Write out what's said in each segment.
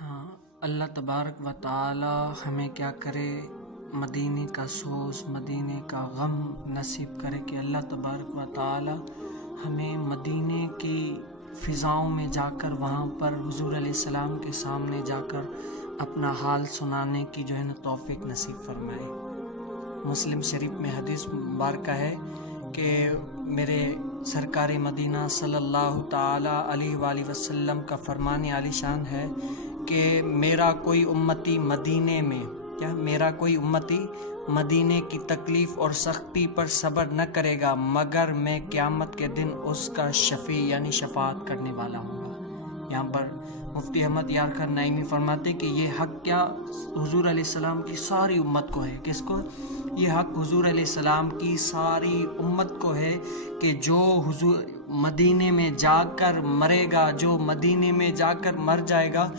ہاں، اللہ تبارک و تعالی ہمیں کیا کرے، مدینے کا سوز، مدینے کا غم نصیب کرے کہ اللہ تبارک و تعالی ہمیں مدینے کی فضاؤں میں جا کر وہاں پر حضور علیہ السلام کے سامنے جا کر اپنا حال سنانے کی توفیق نصیب فرمائے۔ مسلم شریف میں حدیث مبارکہ ہے کہ میرے سرکار مدینہ صلی اللہ تعالی علیہ وآلہ وسلم کا فرمان عالی شان ہے کہ میرا کوئی امتی مدینے کی تکلیف اور سختی پر صبر نہ کرے گا مگر میں قیامت کے دن اس کا شفیع یعنی شفاعت کرنے والا ہوں گا۔ یہاں پر مفتی احمد یار خان نعیمی فرماتے کہ یہ حق کیا حضور علیہ السلام کی ساری امت کو ہے۔ کس کو؟ یہ حق حضور علیہ السلام کی ساری امت کو ہے کہ جو حضور مدینے میں جا کر مرے گا، جو مدینے میں جا کر مر جائے گا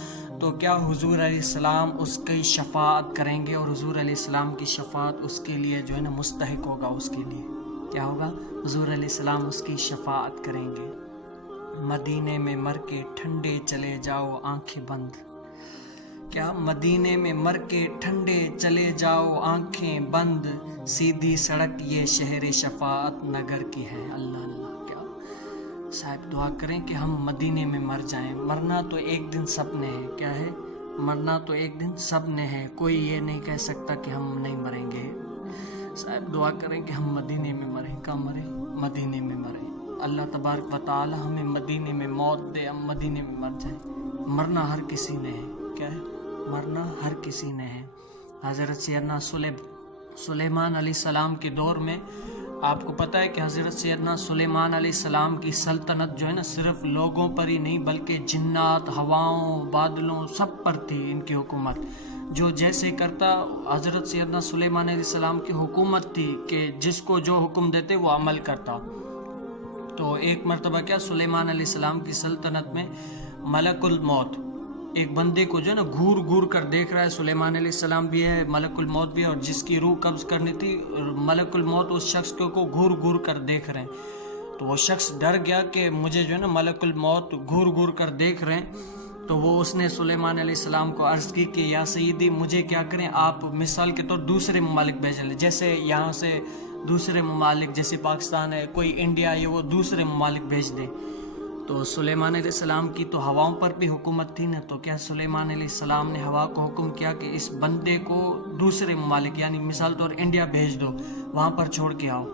تو کیا حضور علیہ السلام اس کی شفاعت کریں گے، اور حضور علیہ السلام کی شفاعت اس کے لیے مستحق ہوگا۔ اس کے لیے کیا ہوگا؟ حضور علیہ السلام اس کی شفاعت کریں گے۔ مدینے میں مر کے ٹھنڈے چلے جاؤ آنکھیں بند، کیا مدینے میں مر کے ٹھنڈے چلے جاؤ آنکھیں بند، سیدھی سڑک یہ شہر شفاعت نگر کی ہے۔ اللہ اللہ، کیا صاحب دعا کریں کہ ہم مدینے میں مر جائیں۔ مرنا تو ایک دن سب نے ہے، کیا ہے؟ مرنا تو ایک دن سب نے ہے، کوئی یہ نہیں کہہ سکتا کہ ہم نہیں مریں گے۔ صاحب دعا کریں کہ ہم مدینے میں مریں۔ کہاں مریں؟ مدینے میں مریں۔ اللہ تبارک و تعالی ہمیں مدینے میں موت دے، ہم مدینے میں مر جائیں۔ مرنا ہر کسی نے ہے، کیا ہے؟ مرنا ہر کسی نے ہے۔ حضرت سیدنا سلیمان علیہ السلام کے دور میں آپ کو پتہ ہے کہ حضرت سیدنا سلیمان علیہ السلام کی سلطنت صرف لوگوں پر ہی نہیں بلکہ جنات، ہواؤں، بادلوں سب پر تھی ان کی حکومت۔ جو جیسے کرتا، حضرت سیدنا سلیمان علیہ السلام کی حکومت تھی کہ جس کو جو حکم دیتے وہ عمل کرتا۔ تو ایک مرتبہ کیا سلیمان علیہ السلام کی سلطنت میں ملک الموت ایک بندے کو گھور گھور کر دیکھ رہا ہے۔ سلیمان علیہ السلام بھی ہے، ملک الموت بھی ہے، اور جس کی روح قبض کرنی تھی ملک الموت اس شخص کو گھور گھور کر دیکھ رہے ہیں۔ تو وہ شخص ڈر گیا کہ مجھے ملک الموت گھور گھور کر دیکھ رہے ہیں۔ تو وہ اس نے سلیمان علیہ السلام کو عرض کی کہ یا سیدی مجھے کیا کریں، آپ مثال کے طور دوسرے ممالک بھیج لیں، جیسے یہاں سے دوسرے ممالک جیسے پاکستان ہے، کوئی انڈیا ہے، وہ دوسرے ممالک بھیج دیں۔ تو سلیمان علیہ السلام کی تو ہواؤں پر بھی حکومت تھی نا، تو کیا سلیمان علیہ السلام نے ہوا کو حکم کیا کہ اس بندے کو دوسرے ممالک یعنی مثال طور انڈیا بھیج دو، وہاں پر چھوڑ کے آؤ۔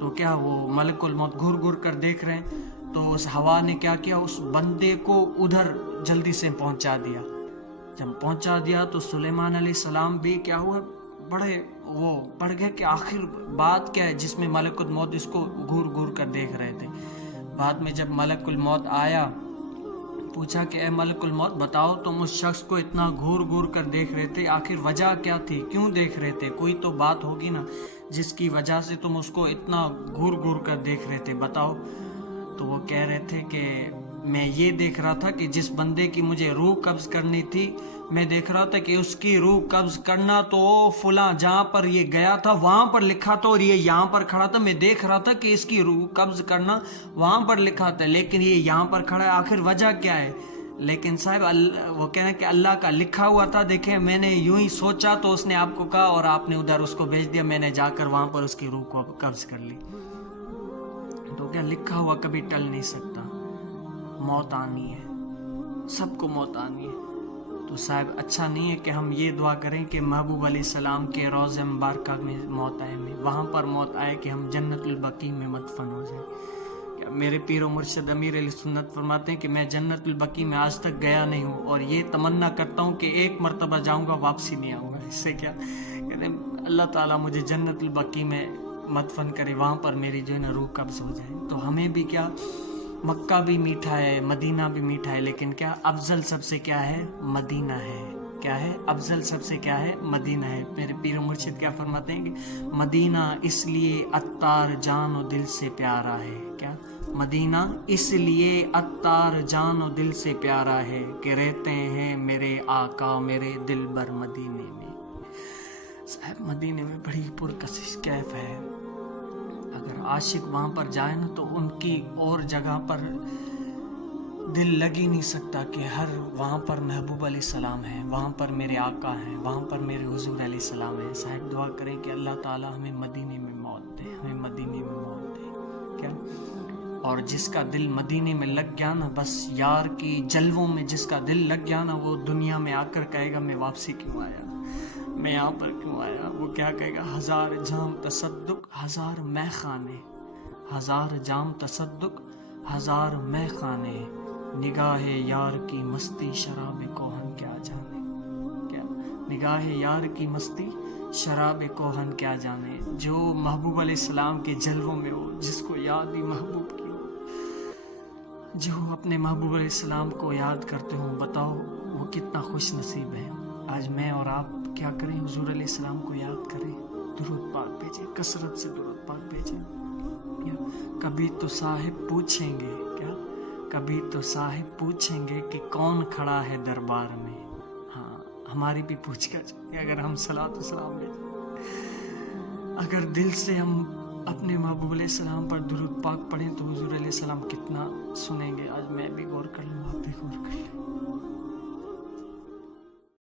تو کیا وہ ملک الموت گھور گھور کر دیکھ رہے ہیں، تو اس ہوا نے کیا کیا، اس بندے کو ادھر جلدی سے پہنچا دیا۔ جب پہنچا دیا تو سلیمان علیہ السلام بھی کیا ہوا، پڑھ گئے کہ آخر بات کیا ہے جس میں ملک الموت اس کو گھور گھور کر دیکھ رہے تھے۔ بعد میں جب ملک الموت آیا، پوچھا کہ اے ملک الموت بتاؤ، تم اس شخص کو اتنا گھور گھور کر دیکھ رہے تھے، آخر وجہ کیا تھی، کیوں دیکھ رہے تھے؟ کوئی تو بات ہوگی نا جس کی وجہ سے تم اس کو اتنا گھور گھور کر دیکھ رہے تھے، بتاؤ۔ تو وہ کہہ رہے تھے کہ میں یہ دیکھ رہا تھا کہ جس بندے کی مجھے روح قبض کرنی تھی، میں دیکھ رہا تھا کہ اس کی روح قبض کرنا تو فلاں جہاں پر یہ گیا تھا وہاں پر لکھا تھا، اور یہ یہاں پر کھڑا تھا۔ میں دیکھ رہا تھا کہ اس کی روح قبض کرنا وہاں پر لکھا تھا، لیکن یہ یہاں پر کھڑا ہے، آخر وجہ کیا ہے؟ لیکن صاحب وہ کہہ رہے ہیں کہ اللہ کا لکھا ہوا تھا، دیکھیں میں نے یوں ہی سوچا تو اس نے آپ کو کہا اور آپ نے ادھر اس کو بھیج دیا، میں نے جا کر وہاں پر اس کی روح کو قبض کر لی۔ تو کیا لکھا ہوا کبھی ٹل نہیں سکتا، موت آنی ہے، سب کو موت آنی ہے۔ تو صاحب اچھا نہیں ہے کہ ہم یہ دعا کریں کہ محبوب علیہ السلام کے روضہ مبارکہ میں موت آئے، وہاں پر موت آئے کہ ہم جنت البقیع میں مدفن ہو جائیں۔ میرے پیر و مرشد امیر علیہ سنت فرماتے ہیں کہ میں جنت البقیع میں آج تک گیا نہیں ہوں، اور یہ تمنا کرتا ہوں کہ ایک مرتبہ جاؤں گا، واپسی نہیں آؤں گا۔ اس سے کیا کہتے ہیں، اللہ تعالیٰ مجھے جنت البقیع میں مدفن کرے، وہاں پر میری روح قبض ہو جائے۔ تو ہمیں بھی کیا، مکہ بھی میٹھا ہے، مدینہ بھی میٹھا ہے، لیکن کیا افضل سب سے کیا ہے؟ مدینہ ہے۔ کیا ہے؟ افضل سب سے کیا ہے؟ مدینہ ہے۔ میرے پیر و مرشد کیا فرماتے ہیں کہ مدینہ اس لیے عطار جان و دل سے پیارا ہے۔ کیا؟ مدینہ اس لیے عطار جان و دل سے پیارا ہے کہ رہتے ہیں میرے آقا میرے دل بر مدینے میں۔ صاحب مدینے میں بڑی پرکشش کیف ہے۔ اگر عاشق وہاں پر جائے نا تو ان کی اور جگہ پر دل لگ ہی نہیں سکتا کہ وہاں پر محبوب علیہ السلام ہیں، وہاں پر میرے آقا ہیں، وہاں پر میرے حضور علیہ السلام ہیں۔ صاحب دعا کریں کہ اللہ تعالیٰ ہمیں مدینے میں موت دے، ہمیں مدینے میں موت دے۔ کیا؟ اور جس کا دل مدینے میں لگ گیا نا، بس یار کی جلووں میں جس کا دل لگ گیا نا، وہ دنیا میں آ کر کہے گا میں واپسی کیوں آیا، میں یہاں پر کیوں آیا۔ وہ کیا کہے گا؟ 1000 جام تصدق 1000 مے خانے، 1000 جام تصدق 1000 مے خانے، نگاہ یار کی مستی شراب کوہن کیا جانے۔ کیا؟ نگاہ یار کی مستی شراب کوہن کیا جانے۔ جو محبوب علیہ السلام کے جلووں میں ہو، جس کو یاد ہی محبوب کی ہو، جو اپنے محبوب علیہ السلام کو یاد کرتے ہوں، بتاؤ وہ کتنا خوش نصیب ہے۔ آج میں اور آپ کیا کریں؟ حضور علیہ السلام کو یاد کریں، درود پاک بھیجیں، کثرت سے درود پاک بھیجیں۔ کبھی تو صاحب پوچھیں گے، کیا؟ کبھی تو صاحب پوچھیں گے کہ کون کھڑا ہے دربار میں۔ ہاں، ہماری بھی پوچھ گچھ اگر ہم صلاۃ و سلام بھیجیں، اگر دل سے ہم اپنے محبوب علیہ السلام پر درود پاک پڑھیں تو حضور علیہ السلام کتنا سنیں گے۔ آج میں بھی غور کر لوں، آپ بھی غور کر لیں۔